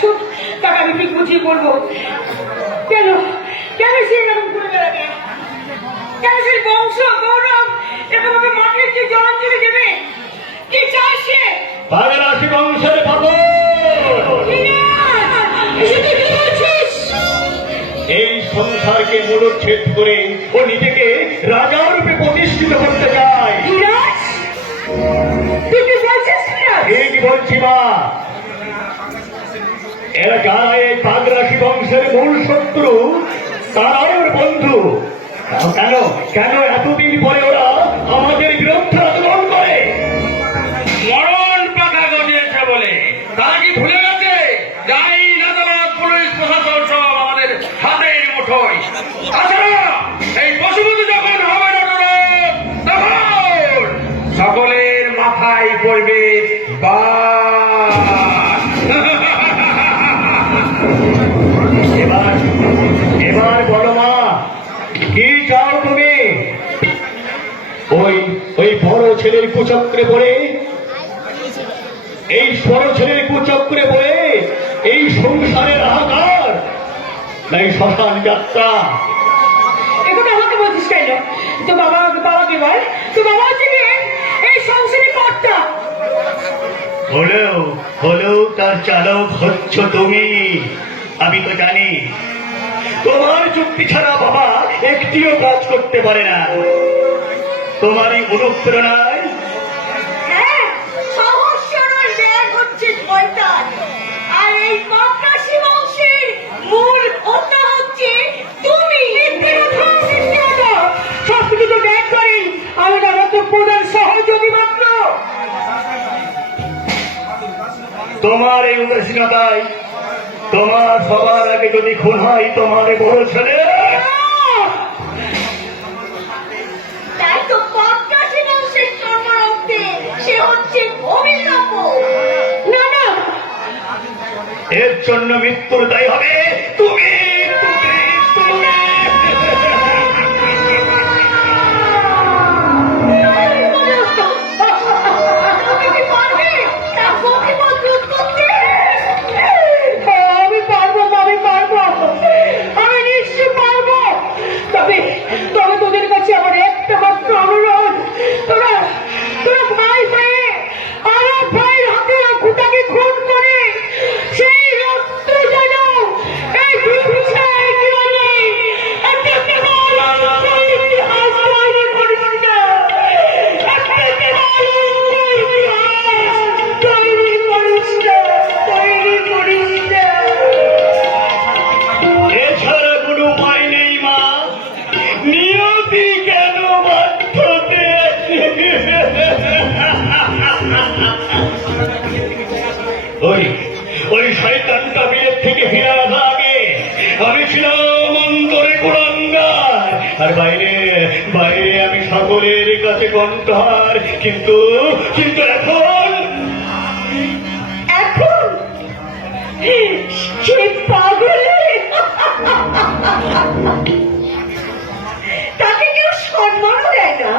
আসুক, তাকে আমি ঠিক বুঝিয়ে বলবো। কেন কেন সে এরকম করে বেড়াবে? কেন সেই বংশ গৌরব এরকম মাটির যে জলাঞ্জলি দেবে? কি চায় সে? বাগরাশি বংশের পাপন। এই সংসারকে মূলচ্ছেদ করে ও নিজেকে রাজা রূপে প্রতিষ্ঠিত করতে চায়। ঠিক বলছি মা। এরা যারা এই বাগরাশি বংশের মূল শত্রু, তারাই ওর বন্ধু। কেন কেন এতদিন পরে ওরা আমাদের বিরুদ্ধে আন্দোলন করে? মরণ পাখা গজিয়েছে বলে তারা কি ভুলে গেছে? যাই আদালত, পুলিশ প্রশাসন সব আমাদের হাতের মুঠোয়। তাছাড়া এই পশুপতি যখন হবে না তখন সকলের মাথায় পড়বে এবার এবার বলো মা, কি চাও তুমি? ওই ওই বড় ছেলের কুচক্রে পড়ে, এই বড় ছেলের কুচক্রে পড়ে এই সংসারের হাহাকার, নাই শ্মশান যাত্রা? এখন আমাকে বলছিস কেন? তো বাবাকে বল, তো বাবা হচ্ছে কি এই সংসারের কর্তা। হলেও তার চালক হচ্ছ তুমি। আমি তো জানি তোমার যুক্তি ছাড়া বাবা একটিও কাজ করতে পারে না। তোমারই অনুপ্রেরণায় হ্যাঁ, সহজ সরল জ্ঞান হচ্ছে শয়তান। আর এই বাগরাশি বংশের মূল হোতা হচ্ছে তুমি। সবকিছু তো জ্ঞান করি আমি মাত্র প্রধান সহযোগী মাত্র। তোমার এই উদাসীনতায় তোমার সবার আগে যদি খুন হয় তোমার বড় ছেলে। তাই তো বাগরাশি বংশের কর্মরক্ষে সে হচ্ছে অভিনব। না না, এর জন্য মৃত্যুর দায়ী হবে তুমি। তবে তোদের কাছে আমার একটা মাত্র অনুরোধ, তোরা তোরা ভাই হয়ে আমার ভাইয়ের হাতে খুঁটাকে খুন করে সেই রক্ত যেন এই বিছানায় গিয়ে একটা ইতিহাস তৈরি করিস না, একটা তৈরি করিস না, তৈরি করিস না। এছাড়া কোনো উপায় নেই মা। নিয়তি কেন বাধ্যতে? ওই শয়তানটা বিলেত থেকে ফিরে আসা আগে আমি ছিলাম অন্তরে কুলাঙ্গার, আর বাইরে বাইরে আমি সকলের কাছে কণ্ঠহার। কিন্তু কিন্তু এখন এখন সে পাগল, তাকে কেউ সম্মানও দেয় না,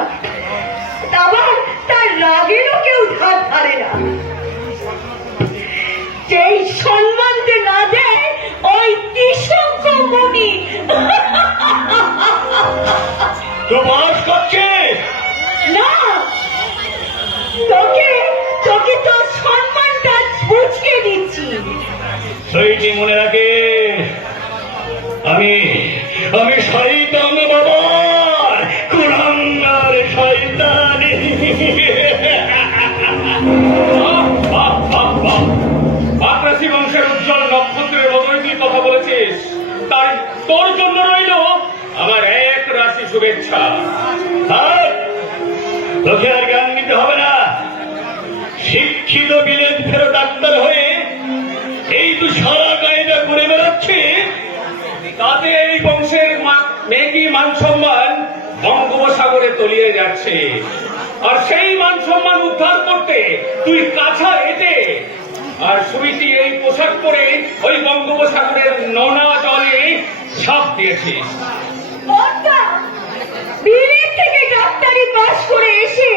আবার তার রাগেরও কেউ ধার ধারে না। যেই সম্মান যে না দেয় ওই ত্রিশঙ্ক মণি তো বাস করছে না, তোকে তোকে তোর সম্মানটা বুঝিয়ে দিচ্ছি। সেইটি মনে রাখে, আমি আমি শয়তান বাবার কুলাঙ্গার শয়তান। বাগরাশি বংশের উজ্জ্বল নক্ষত্রের মতোই তুই কথা বলেছিস, তাই তোর জন্য রইল আমার এক রাশি শুভেচ্ছা। তোকে আর জ্ঞান নিতে হবে না। শিক্ষিত বিলেত ফেরত ডাক্তার হয়ে এই তো সারা কায়দা করে বেড়াচ্ছে, তাতে এই বংশের মেকি মান সম্মান বঙ্গোপসাগরে তলিয়ে যাচ্ছে। আর সেই মান সম্মান উদ্ধার করতে তুই কাছা এটে আর সুইটি এই পোশাক পরে ওই বঙ্গোপসাগরের নোনা জলে ঝাঁপ দিয়েছিস। বিলেত থেকে ডাক্তারি পাস করে এসে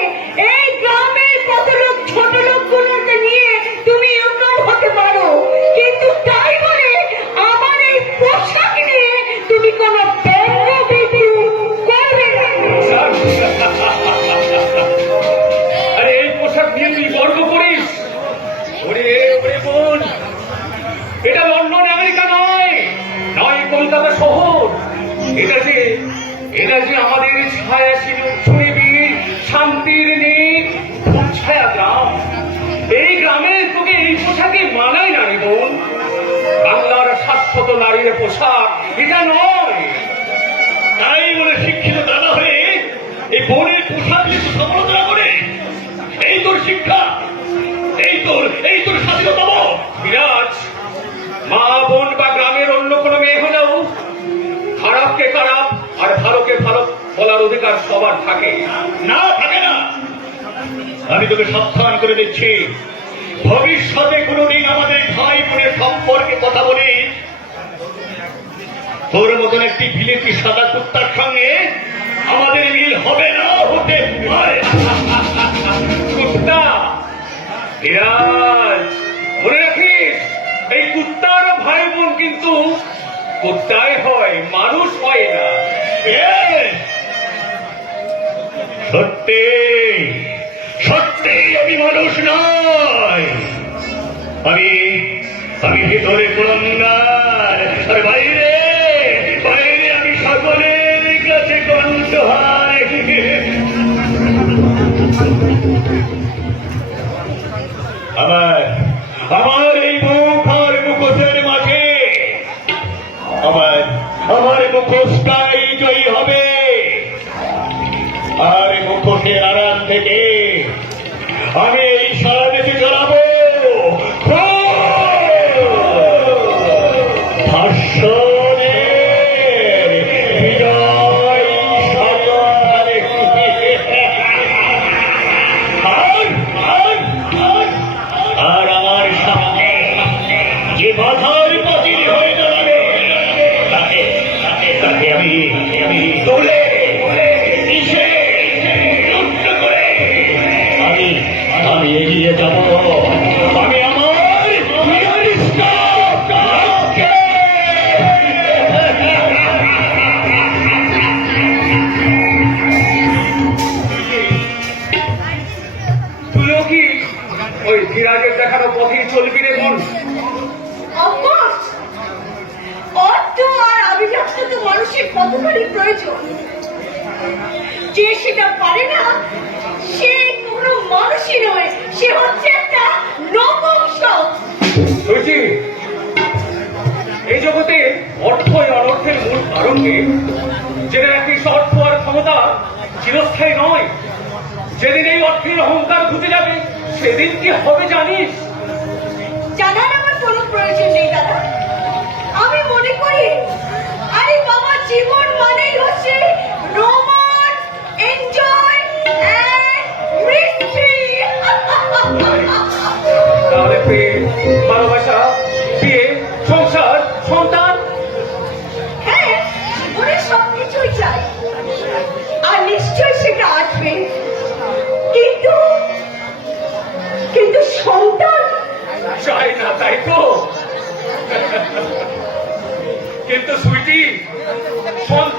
এই গ্রামের কত লোক ছোট লোকগুলোকে নিয়ে তুমি এরকম হতে পারো, কিন্তু তা গ্রাম, এই গ্রামে তোকে এই পোশাকে মানায় না রে বোন। বাংলার শাশ্বত নারীর পোশাক এটা নয়। তাই বলে শিক্ষিত দাদা হয়ে এই বোনের পোশাক নিয়ে তুই সমালোচনা করে? এই তোর শিক্ষা, এই তোর স্বাধীনতা বোধ? বিরাজ, মা বোন বা গ্রামের অন্য কোনো মেয়ে হলেও খারাপকে খারাপ আর ভালোকে ভালো বলার অধিকার সবার থাকে। না, থাকে না। আমি তোকে সাবধান করে দিচ্ছি, ভবিষ্যতে কোনোদিন আমাদের ভাই বোনের সম্পর্কে কথা বলি তোর মতন একটি বিলেতি সাদা কুত্তার সঙ্গে আমাদের মিল হবে না, হতে পারে। কুত্তা বিরাজ, মনে রাখিস, এই কুত্তার ভাই বোন কিন্তু কুত্তাই হয়, মানুষ হয় না। সত্যি সত্যি আমি মানুষ নয়। আমি ভিতরে কুলাঙ্গার, আর বাইরে আমি সকলের কাছে কণ্ঠহার। আমার এই মুখ আর মুখোশের মাঝে আমার মুখোশটাই জয়ী হবে। আর মুখোশের আড়াল থেকে আমি এই সারা দেশে চালাবো ভাষণের বিজয় সরকার। আর আমার সামনে যে বাধার পাতিল হয়ে দাঁড়াবে তাকে আমি তোলে আমি এগিয়ে যাব। আমি আমার তুইও কি ওই ধীরাজের দেখানো পথেই চলবি রে বোন? অফকোর্স, অর্থ আর আভিজাত্য তো মানুষের কতখানি প্রয়োজন। যে সেটা পারে না সে কোনো মানুষই নয়, সে হচ্ছে একটা নপুংসক। বুঝি, এই জগতে অর্থই অনর্থের মূল কারণকে জেনে রাখিস, অর্থ আর ক্ষমতা চিরস্থায়ী নয়। যেদিন এই অর্থের অহংকার ঘুচে যাবে সেদিন কি হবে জানিস? জানার আমার কোনো প্রয়োজন নেই দাদা। আমি মনে করি আরে বাবা, জীবন মানেই হচ্ছে রোমান্স, এনজয় এন্ড মিস্ট্রি। তাহলে প্রেম, ভালোবাসা, বিয়ে, সংসার, সন্তান, হ্যাঁ, ওরা সবকিছুই চাই, আর নিশ্চয় সেটা আসবে। কিন্তু সন্তান চাই না, তাই তো? কিন্তু সুইটি, সন্তান